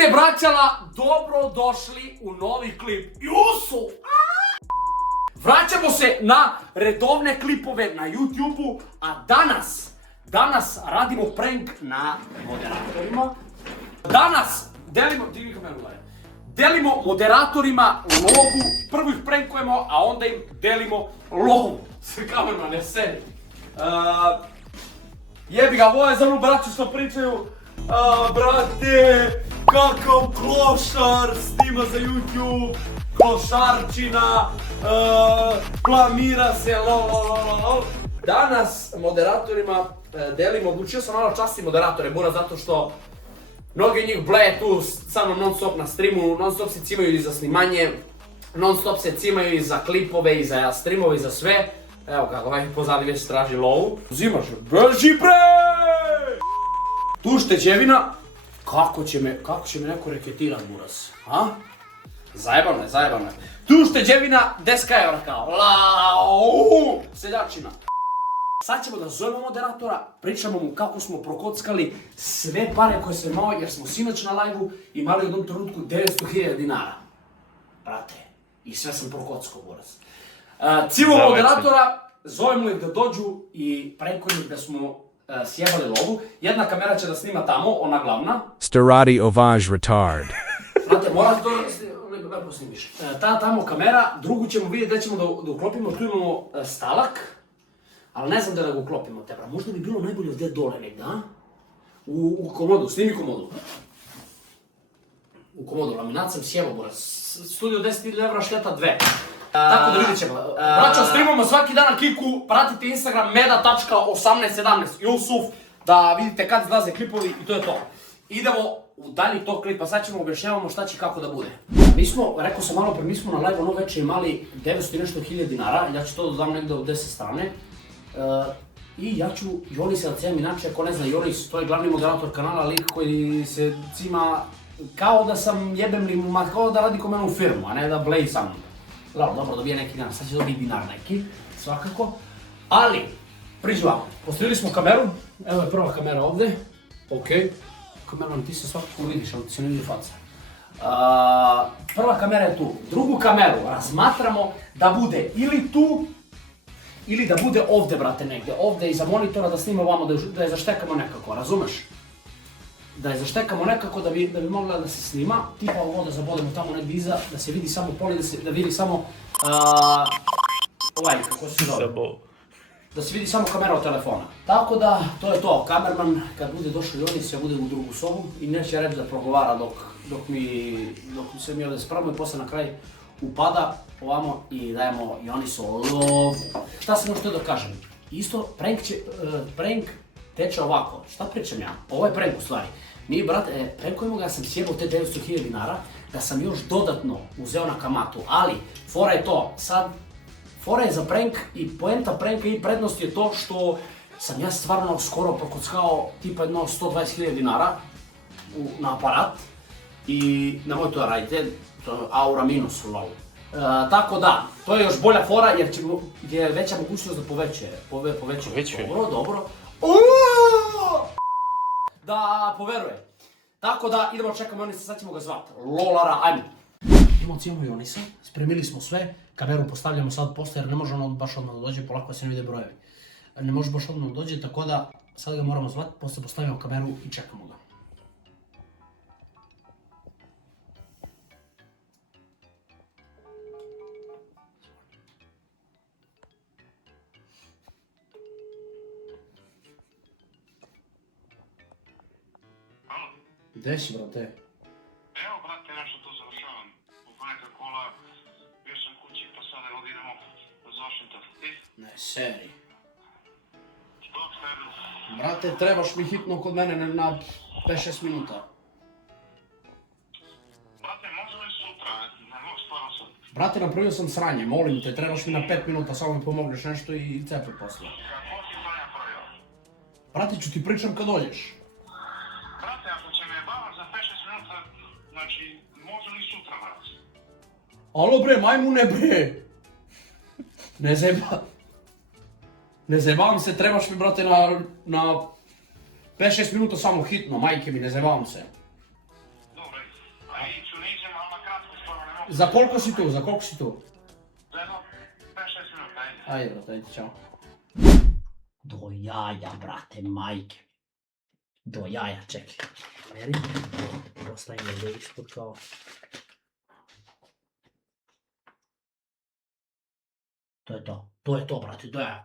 Jeste braćala, dobro došli u novi klip. Jusu! Vraćamo se na redovne klipove na YouTube-u, a danas radimo prank na moderatorima. Danas delimo moderatorima lovu, prvo ih prankujemo, a onda im delimo lovu. Sve kamerma, ne sedi. Jebi ga, ovo je za onu braću što pričaju. Brate, kakav klošar snima za YouTube, klošarčina, blamira se, lol. Danas moderatorima delimo, odlučio sam malo časti moderatore, Bura, zato što mnogi njih bleje tu sa mnom non stop na streamu, non stop se cimaju i za snimanje, non stop se cimaju i za klipove, i za streamove, i za sve. Evo kako ovaj pozadnji već traži lovu. Uzimaš, beži bre! Tu šteđevina, kako će me neko reketirat, Buras, a? Zajebano je. Tu šteđevina, 10 eura kao, lauuu, seljačina. Sad ćemo da zovemo moderatora, pričamo mu kako smo prokockali sve pare koje smo imao, jer smo sinoć na live-u imali u jednom trenutku 900.000 dinara. Brate, i sve sam prokockao, Buras. Civimo moderatora, zovemo ih da dođu i prankujem ih da smo sjebali lovu. Jedna kamera će da snima tamo, ona glavna. Starati Ovage retard. Znate, moraš to lepo snimiš. Ta tamo kamera, drugu ćemo vidjeti gdje ćemo da uklopimo, tu imamo stalak. Ali ne znam da ga uklopimo, tebra. Možda bi bilo najbolje ovdje dole negdje, a? U komodu, snimi komodu. U komodu, laminat sam sjebao, Buras. Studio 10.000 evra, šteta 2. Tako da vidjet ćemo. Braćo, streamamo svaki dan na Kiku, pratite Instagram meda.1817 Jusuf, da vidite kad izlaze klipovi i to je to. Idemo u dalji tog klipa, sad ćemo objašnjavamo šta će kako da bude. Mi smo, rekao sam malo pre, mi smo na live ono večer imali 900 i nešto hiljada dinara, ja ću to dodam negdje od 10 strane. I ja ću Jonis da cijem, inače ako ne zna Jonis, to je glavni moderator kanala, lik koji se cima kao da sam jebem li mu, kao da radi ko mene u firmu, a ne da bleji sa mnom. Dobro, dobije neki dinar, sad će dobiti dinar neki, svakako. Ali, priđi vam, postavili smo kameru, evo je prva kamera ovdje. Okej, kamerom ti se svakako vidiš, ali ti se ne vidi faca. Prva kamera je tu, drugu kameru razmatramo da bude ili tu, ili da bude ovdje, brate, negdje, ovdje iza monitora da snima ovamo, da je zaštekamo nekako, razumeš? Da je zaštekamo nekako da bi mogla da se snima, tipa ovo da zabodemo tamo negdje iza, da se vidi samo poli, da vidi samo ovaj, kako se zove, da se vidi samo kamera od telefona. Tako da, to je to, kamerman kad bude došao Jonis sve bude u drugu sobu i neće reći da progovara dok se mi ovdje spravimo i posle na kraj upada ovamo i dajemo Jonisu lovu. Šta sam još htio da kažem? Isto, prank teče ovako, šta pričam ja? Ovo je prank u stvari. Mi, brate, prankujemo ga, ja sam sjebao te 900.000 dinara, da sam još dodatno uzeo na kamatu, ali fora je to, sad, fora je za prank i poenta pranka i prednost je to što sam ja stvarno skoro prokockao tipa jedno 120.000 dinara na aparat i nemoj to da radite, to je aura minus lol. Tako da, to je još bolja fora jer je veća mogućnost da poveće. Dobro. Da poveruje. Tako da idemo čekamo Jonisa, sad ćemo ga zvati. Lolara, ajmo. Imamo Jonisa, spremili smo sve, kameru postavljamo sad posto jer ne može on baš odmah da dođe, polako se ne vide brojevi. Ne može baš odmah da dođe, tako da sad ga moramo zvati, posle postavljamo kameru i čekamo ga. Gdje si, brate? Evo, brate, nešto tu završavam. U neka kola, bio sam kući, pa sad evo idemo za Washington. Ti? Ne, seri. Što, seri? Brate, trebaš mi hitno kod mene na 5-6 minuta. Brate, može li sutra? Ne mogu stvarno sad. Brate, napravio sam sranje, molim te, trebaš mi na 5 minuta, samo mi pomogneš nešto i cepaj posle. Kako si sranja pravio? Brate, ću ti pričam kad dođeš. Brate, ako će me bavati za 5-6 minuta, znači, može li sutra, brate? Alo bre, majmune bre! Ne zajebavam se, trebaš mi, brate, na 5-6 minuta samo hitno, majke mi, ne zajebavam se. Dobro, Za koliko si tu, za koliko si tu? Za jedno 5-6 minuta, ajde. Ajde, brate, ajde, čao. Do jaja, brate, majke. Do jaja, čekaj. Meri, ostavim ovdje ispod kao... To je to, brate, to je.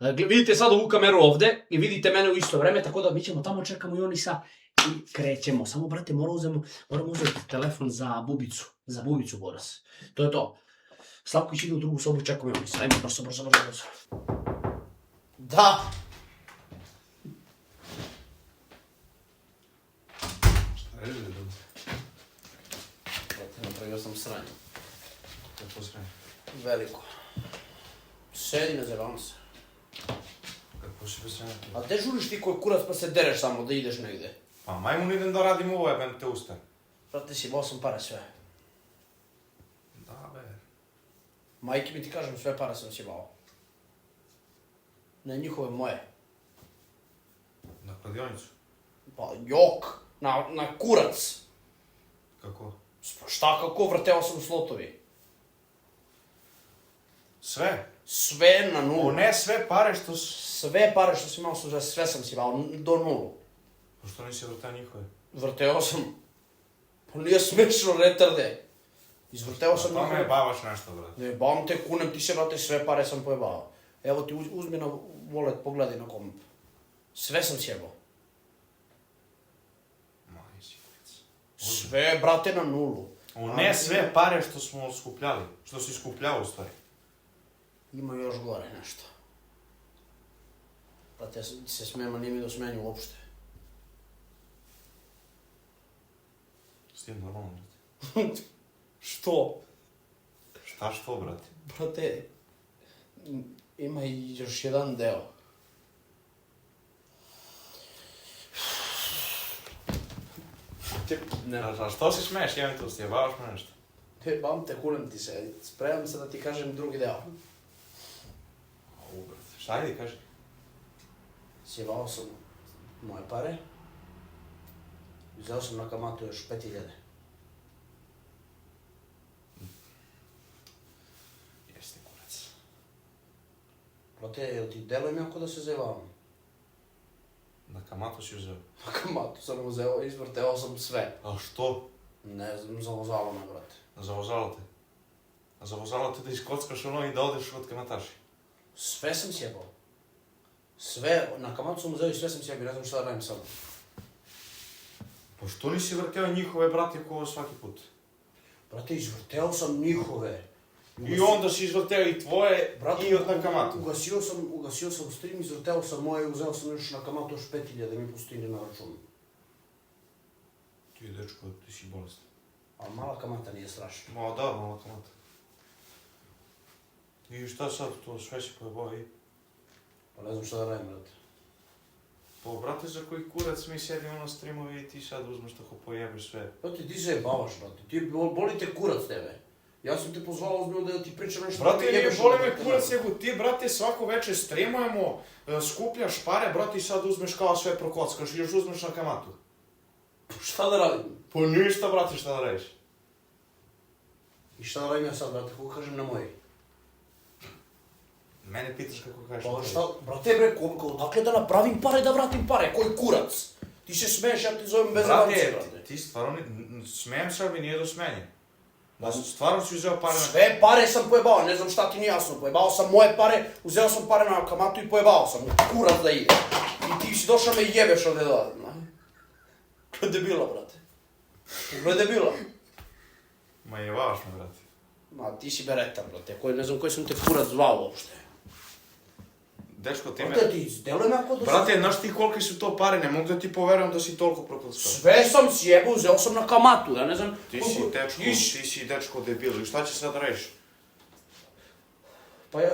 Dakle, vidite sad ovu kameru ovde i vidite mene u isto vreme, tako da mi ćemo tamo, čekamo Jonisa i krećemo. Samo, brate, moramo uzeti telefon za bubicu, Boras. To je to. Slavković ide u drugu sobu i čekamo Jonisa. Ajmo, brzo. Da! Šta je li dobro? Brate, napravio sam sranje. Kako sranje? Veliko. Sedi na zevan se. Kako si bez sranje? A gde žuriš ti koji kurac pa se dereš samo da ideš negde? Pa majmun idem da radim ovo, jebem te usta. Brate, si, sam pare sve. Da, be. Majke mi ti kažem, sve pare sam sjebao. Ne njihove, moje. Na kladionicu? Pa jok, na kurac. Kako? Šta kako, vrteo sam slotovi. Sve? Sve na nulu. O ne, sve pare što... Sve pare što sam imao, sve sam sjebao, do nulu. Pošto nisi vrtao njihove? Vrteo sam. Pa nije smešno, retarde. Izvrteo sam A to me bavaš nešto, brate. Ne, bam te, kunem ti se, brate, sve pare sam pojebao. Evo ti uzmi na wallet, pogledaj na komp. Sve sam sjebao. Majsivec. Sve, brate, na nulu. O ne, sve pare što smo skupljali. Što si skupljao u stvari. Ima još gore nešto. Brate, ja se smijem, a nije mi do smenju uopšte. S tim normalno, brate. Što? Šta što, brate? Brate, ima i još jedan deo. A što si smeješ, jebem te usta, jebavaš me nešto? Bam te, kunem ti se, spremam se da ti kažem drugi deo. Au, brate, šta idi, kaži? Sjebao sam moje pare. Uzeo sam na kamatu još 5.000. Jeste, kurac. Brate, jel ti delujem jako da se zajebavam? Na kamatu si uzeo. Na kamatu sam uzeo, izvrteo sam sve. A što? Ne znam, zavozalo me, brate. Zavozalo te. A zavozalo te da iskockaš ono i da odeš od kamataši. Sve sam sjebao. Sve, na kamatu sam uzeo i sve sam sjebao, ne znam šta da radim sad. Pa što nisi vrteo njihove, brate, ko svaki put? Brate, izvrteo sam njihove. I onda si izvrteo i tvoje Brate, i na kamatu. Ugasio sam stream, izvrteo sam moje, uzeo sam još na kamatu još 5.000 da mi pustine na računu. Ti, dečko, ti si bolestan. A mala kamata nije strašna. Ma da, mala kamata. I šta sad to, sve si pojebao i... Pa ne znam šta da radim, brate. Pa, brate, za koji kurac mi sjedimo na streamovi i ti sad uzmeš tako pojebeš sve. Brate, ti se jebavaš, brate. Ti boli te kurac tebe. Ja sam te pozvao ozbiljno da ti pričam nešto... Brate, da nije jebeš boli na me te kurac, kanale. nego ti, brate, svako večer streamujemo, skupljaš pare, brate, i sad uzmeš kao sve prokockaš i još uzmeš na kamatu. Šta da radim? Pa ništa, brate, šta da radiš? I šta da radim ja sad, brate, kako kažem na moji? Mene pitaš kako kažeš. Pa šta, brate bre, odakle da napravim pare da vratim pare, koji kurac? Ti se smeješ, ja ti zovem bez avance, brate. Brate, ti stvarno, smijem se, ali nije do smenje. Da stvarno si uzeo pare na... Sve pare sam pojebao, ne znam šta ti nije jasno, pojebao sam moje pare, uzeo sam pare na kamatu i pojebao sam, kurac da ide. I ti si došao me i jebeš ovdje da... Gle debila, brate. Gle debila. Ma jebaš me, brate. Ma ti si beretar, brate, ne znam koji sam te kurac zvao uopšte. Dečko, ti me... Brate, ti izdeluje me ako da... Brate, znaš ti kolike su to pare, ne mogu da ti poverujem da si toliko prokockao. Sve sam sjebao, uzeo sam na kamatu, ja ne znam... Ti si dečko debil, i šta će sad radiš? Pa ja,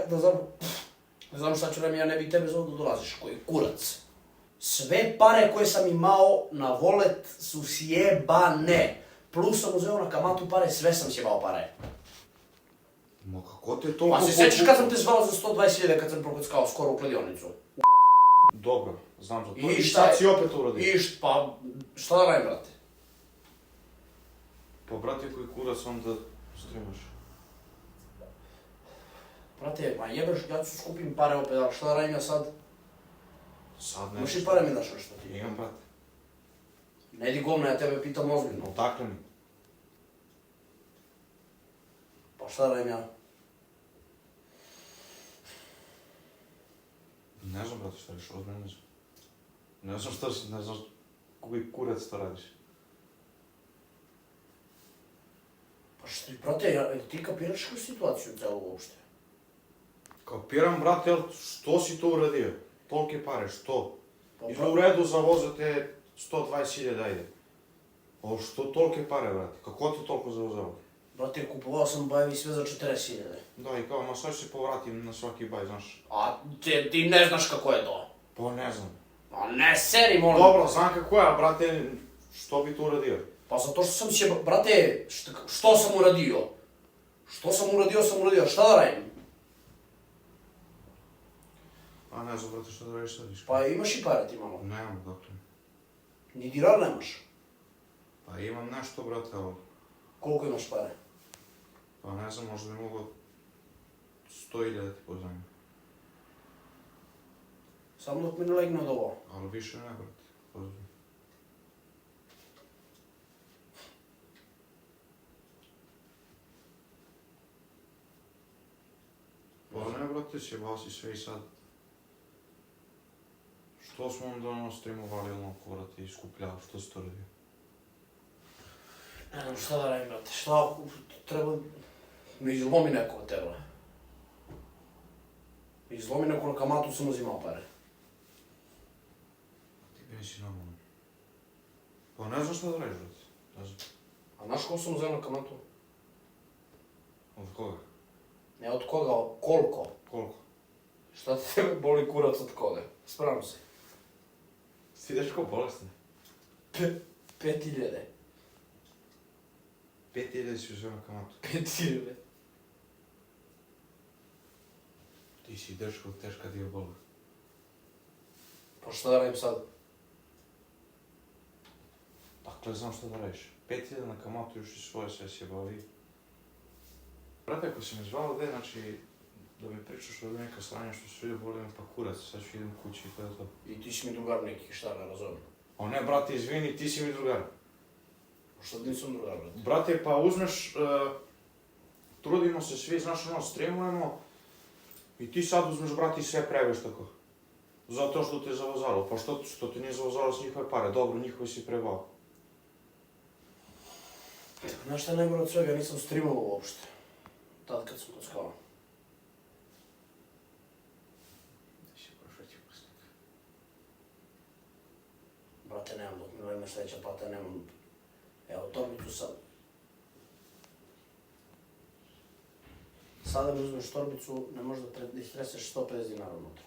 ne znam šta ću reći, ja ne bih tebe zvao da dolaziš, koji kurac. Sve pare koje sam imao na wallet su sjebane. Plus sam uzeo na kamatu pare, sve sam sjebao pare. Ma kako te toliko... Pa se sjećaš kad sam te zvao za 120.000 kad sam prokockao skoro u kladionicu? Dobro, znam za to. I I šta sad si opet uradio. Pa šta da radim, brate? Pa brate, koji kurac onda Streamaš. Brate, ma jebeš, ja ću skupim pare opet, ali šta da radim ja sad? Sad Imaš nešto. i pare mi daš nešto ti? Imam, brate. Ne di govna, ja tebe pitam ozbiljno. Odakle mi? Pa šta da radim ja? Ne znam, brate, šta radiš, ozbiljno ne znam. Ne znam šta si, ne znam koji kurac to radiš. Pa šta, brate, ti kapiraš koju situaciju celu uopšte? Kapiram, brate, jel, što si to uradio? Tolike pare, što? Pa, Izgleda u redu za vozate 120.000, ajde. O što tolike pare, brate? Kako ti toliko zavozalo? Brate, kupovao sam bajevi sve za 40.000. Da, i kao, ma sad se povratim na svaki baj, znaš. A ti ne znaš kako je to? Pa ne znam. A ne seri, molim. Dobro, znam kako je, brate, što bi to uradio? Pa zato što sam će, brate, što sam uradio? Što sam uradio, šta da radim? A ne znam, brate, što da radiš sad više. Pa imaš i pare ti malo. Nemam, dakle. Ni dinar nemaš. Pa imam nešto, brate, ali... Koliko imaš pare? Pa ne znam, možda bi mogo 100.000 ti pozajmim. Samo dok mi ne legne od ovo. Ali više ne, brate. Ozbiljno. Pa ne, brate, sjebao si sve i sad. Što smo onda ono streamovali ono brate, i skupljali, što si to radio? Ne znam šta da radim, brate, šta treba... Mi izlomi neko od tebe. Mi izlomi neko na kamatu, sam uzimao pare. Ti nisi normalno. Pa ne znam šta da radiš, brate. Ne znam. A znaš ko sam uzeo na kamatu? Od koga? Ne od koga, koliko? Koliko? Šta te tebe boli kurac od koga? Spravno se. Si ideš ko bolestan? 5.000. 5.000 si uzeo na kamatu. 5.000. Ti si dečko teška dijabola. Pa šta da radim sad? Dakle, znam šta da radiš. 5.000 na kamatu još i svoje sesije bavi. Brate, ako si me zvao gde, znači, da mi pričaš od neka stranja što se vidio, boli me pa kurac, sad ću idem kući i to je to. I ti si mi drugar neki, šta ne razumijem. O ne, brate, izvini, ti si mi drugar. Pa šta nisam drugar, brate? Brate, pa uzmeš, trudimo se svi, znaš, ono, streamujemo i ti sad uzmeš, brate, i sve preveš tako. Zato što te zavozalo, pa što te nije zavozalo s njihove pare, dobro, njihove si prebao. Znaš šta je najgore od svega, ja nisam streamao uopšte. Tad kad sam kockao. Brate, nemam dok mi legne sledeća plata, nemam... Evo, torbicu sad. Sada mi uzmeš torbicu, ne možeš da istreseš 150 dinara unutra.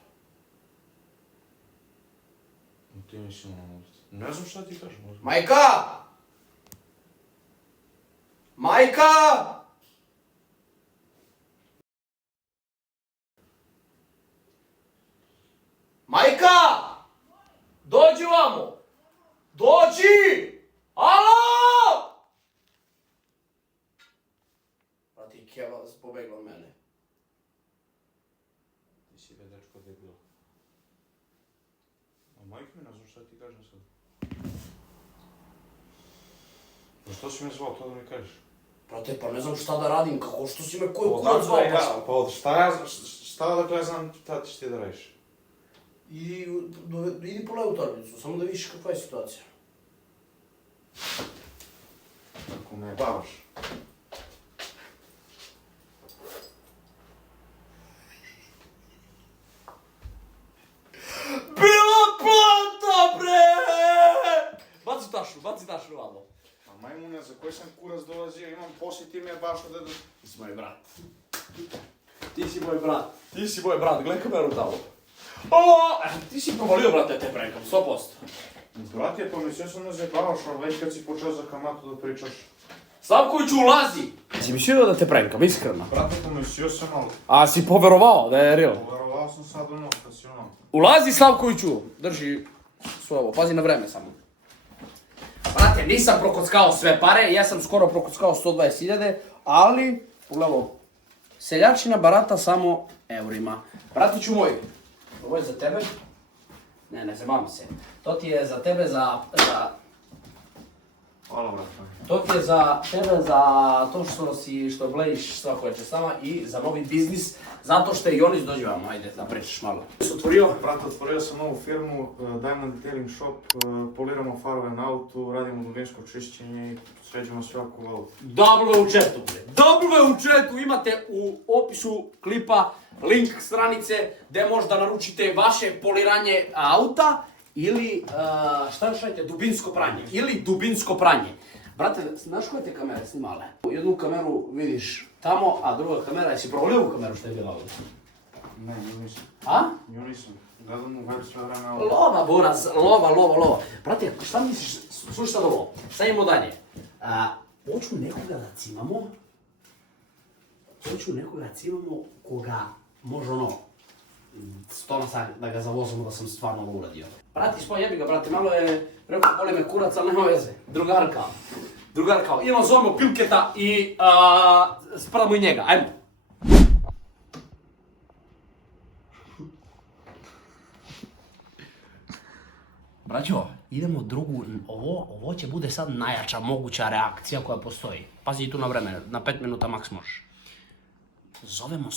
Ti nisi ono, ne znam šta ti kažem. Majka! Majka! Majka! Dođi vamo! Dođi! Alo! Brate, i Keva pobegla od mene. Ti si be dečko debil. A majke mi, ne znam šta ti kažem sad. Zašto si me zvao, to da mi kažeš? Brate, pa ne znam šta da radim, kako što si me koju kurac zvao baš? Pa od šta dakle ja znam šta ćeš ti da radiš? Idi po levu torbicu, samo da vidiš kakva je situacija. Ako me bavaš. Bila plata, bre! Baci tašu vamo. A majmune, za koji sam kurac dolazio, imam poslije ti me baš da... Ti si moj brat. Ti si moj brat, gledaj kameru tamo. Ti si provalio, brate, te prenkam, 100%. Brate, pa mislio sam da zajebavaš, ali već kad si počeo za kamatu da pričaš. Slavkoviću, ulazi! Si mislio da te prenkam, iskreno? Brate, pa mislio sam, ali A si poverovao da je real? poverovao sam sad ono, kad si ono... Ulazi, Slavkoviću! Drži svoje ovo, pazi na vreme samo. Brate, nisam prokockao sve pare, ja sam skoro prokockao 120.000, ali, pogledaj ovo, seljačina barata samo eurima. Bratiću moj, ovo je za tebe. Ne zabavam se. To ti je za tebe Hvala, brate. To ti je za tebe za to što blejiš svako večer s nama i za novi biznis, zato što je Jonis dođe vam, ajde da pričaš malo. Brate, otvorio sam novu firmu, Diamond Detailing Shop, poliramo farove na autu, radimo dubinsko čišćenje i sređujemo sve oko auta. Dobro u chatu, bre. Dobro u chatu, imate u opisu klipa link stranice gdje možda naručite vaše poliranje auta ili, šta još radite, dubinsko pranje. Ili dubinsko pranje. Brate, znaš koje te kamere snimale? Jednu kameru vidiš tamo, a druga kamera, jesi probao lijevu kameru što je bila ovdje? Ne, nju nisam. A? Nju nisam. Gledam u web sve vreme ovo. Lova, Boraz, lova. Brate, šta misliš, slušaj sad ovo, šta imamo dalje? Hoću nekoga da cimamo koga može stvarno da ga zavozimo da sam stvarno ovo uradio. Brati, jebi ga, brate, malo je, rekao, boli me kurac, ali nema veze. Drugarka, idemo zovemo Pilketa i spravimo i njega, ajmo. Braćo, idemo drugu, ovo će bude sad najjača moguća reakcija koja postoji. Pazi tu na vreme, na 5 minuta maks možeš. Zovemo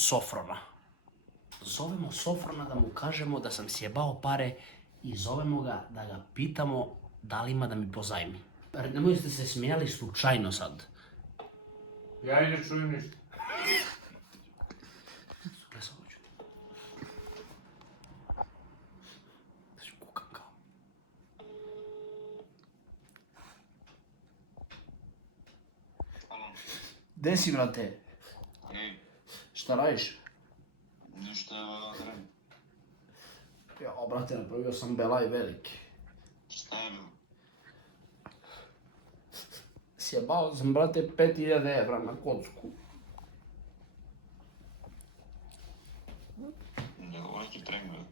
Sofrona da mu kažemo da sam sjebao pare i zovemo ga da ga pitamo da li ima da mi pozajmi. Nemoj ste se smijali slučajno sad. Ja i ne čujem ništa. Gdje si, brate? Ej, Šta radiš? ništa, zrem. Ja, brate, napravio sam belaj velik. Šta je bilo? Sjebao sam, brate, 5000 evra na kocku. Ne govorim ti pregled.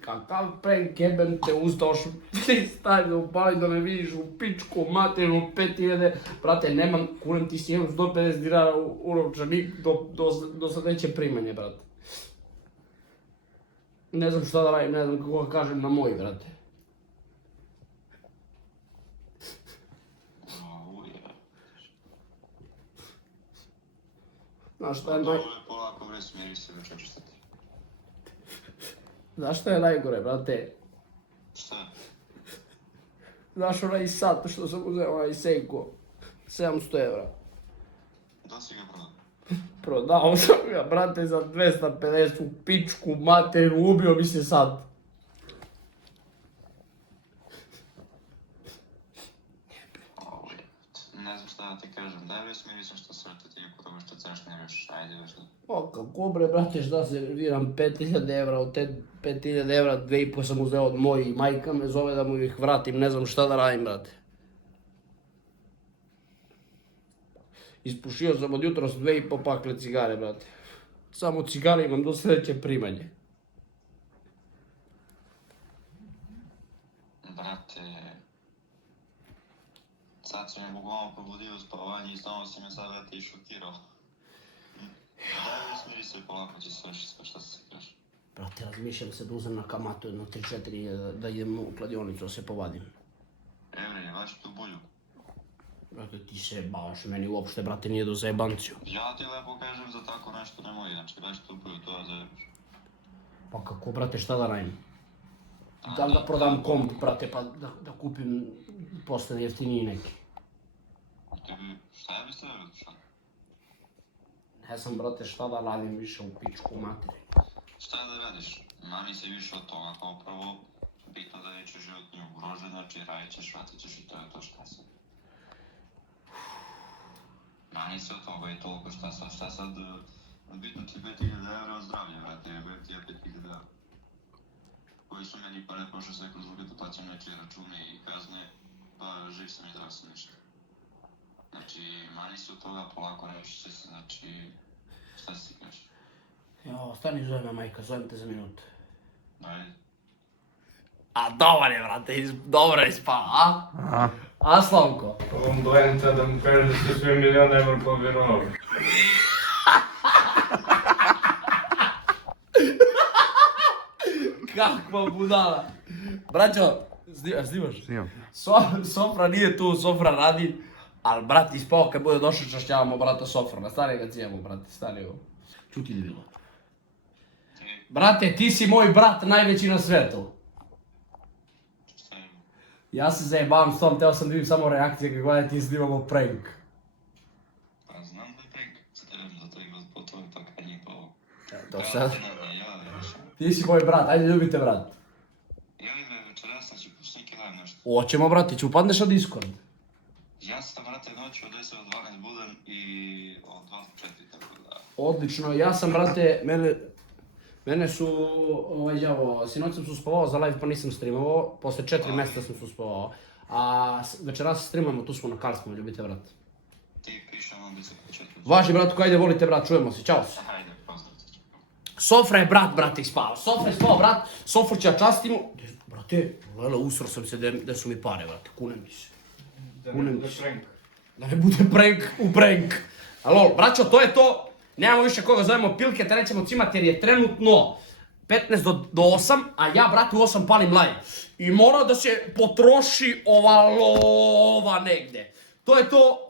Kakav prank, jebem te ustaoš, ti stavio upali da me vidiš u pičku, materinu, 5000, brate, nemam, kurem ti si 150 dinara u novčanik do sljedeće primanje, brate. Ne znam šta da radim, ne znam kako da kažem na moj, brate. Znaš šta je Dobro je polako bre, smiri se već očistiti. Znaš šta je najgore, brate? Šta? Znaš onaj sat što sam uzeo, onaj Seiko, 700 evra. Da si ga prodao? Prodao sam ga, brate, za 250 u pičku materinu, ubio mi se sad. Ne znam šta da ti kažem, daj bre smiri se što svrte ti oko toga što ceš ne veš, ajde veš da. O, kako bre, brate, šta se viram 5000 evra, od te 5000 evra 2,5 sam uzeo od mojih, majka me zove da mu ih vratim, ne znam šta da radim, brate. Ispušio sam od jutros 2,5 pakle cigare, brate. Samo cigare imam do sljedeće primanje. Brate, sad si me bukvalno probudio u spavanje i samo si me sad vrati i šokirao. Daj bre smiri se, polako će svršiti sve šta se kaže. Brate, razmišljam se da uzem na kamatu jedno 3-4 da idem u kladionicu da se povadim. Evre, vaš tu bulju. Brate, ti se bavaš, meni uopšte, brate, nije do zajebanciju. Ja ti lepo kažem za tako nešto nemoj, znači vaš tu bulju, to ja zajebaš. Pa kako, brate, šta da radim? Da li da prodam komp, brate, pa da kupim posle jeftiniji neki? Tebi, šta je bi ste veliko šta? Ne znam, brate, šta da radim više u pičku materi. Šta da radiš? Mami se više od toga, kao prvo, bitno da neće život nju ugrožen, znači radit ćeš, vratit ćeš i to je to šta sad. Mani se od toga i toliko šta sad, bitno ti 5000 evra od zdravlja, vrate, jebem ti ja 5000 evra. Koji su meni pare prošle sve kroz ruke da plaćam nečije račune i kazne, pa živ sam i zdrav sam ništa. Znači, mani se od toga polako reći će se, znači, šta si kažeš? Jo, stani, zove me majka, zovem te za minut. Ajde. A dobar je, brate, dobro je spao, a? A Slavko? Ovom Doenta da mu kaže da ste sve miliona evra povjerovali. Kakva budala. Braćo, snimaš? Snimam. Sofra nije tu, Sofra radi. Ali brat ispao kad bude došao čašćavamo brata Sofra. Na stari ga cijemo, brate, stari ovo. Čuti li bilo? Brate, ti si moj brat najveći na svetu. Šta ima? Ja se zajebavam s tom, teo sam da vidim samo reakcije kako gledaj ti snimamo prank. Pa znam da je prank, stavim za to ima po tvojom pakanju pa ovo. To sad. Ja, Ti si moj brat, ajde ljubite brat. javi me večeras, znači pusti neki live nešto. Oćemo brate, ću upadneš na Discord. Ja sam, brate, noću od 10 do 12 budan i od 2 do 4, tako da... Odlično, ja sam brate, mene su, sinoć sam suspavao za live pa nisam streamovao, posle 4 mjeseca sam suspavao. A večeras streamamo, tu smo na Karlskom, ljubite brat. Ti pišem vam bi se početio. Važi bratko, ajde volite brat, čujemo se, čao se. Hajde, pozdrav ti. Sofra je brat, brate, ispao. Sofra je spao, brat. Sofru će ja častimo. Brate, lele, usro sam se da su mi pare, brate, kunem mi se. Da ne bude prank. Da ne bude prank u prank. Alo, braćo, to je to. Nemamo više koga zovemo pilke, te nećemo cimati jer je trenutno 15 do 8, a ja, brate, u 8 palim live. I mora da se potroši ova lova negde. To je to.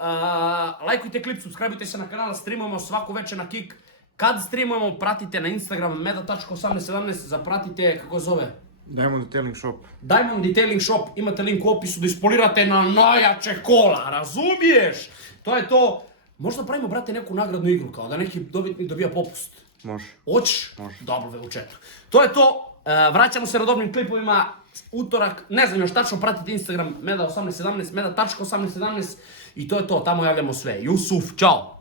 Lajkujte klip, subscribeujte se na kanal, streamujemo svako večer na Kik. Kad streamujemo, pratite na Instagram meda.1817, zapratite, kako zove? Diamond Detailing Shop. Diamond Detailing Shop, imate link u opisu da ispolirate na najjače kola, razumiješ? To je to. Možda pravimo, brate, neku nagradnu igru, kao da neki dobitnik dobija popust. Može. Hoćeš? Može. Dobro, u četu. To je to. Vraćamo se redovnim klipovima. Utorak, ne znam još tačno, pratite Instagram meda1817, meda.1817 i to je to, tamo javljamo sve. Jusuf, čao!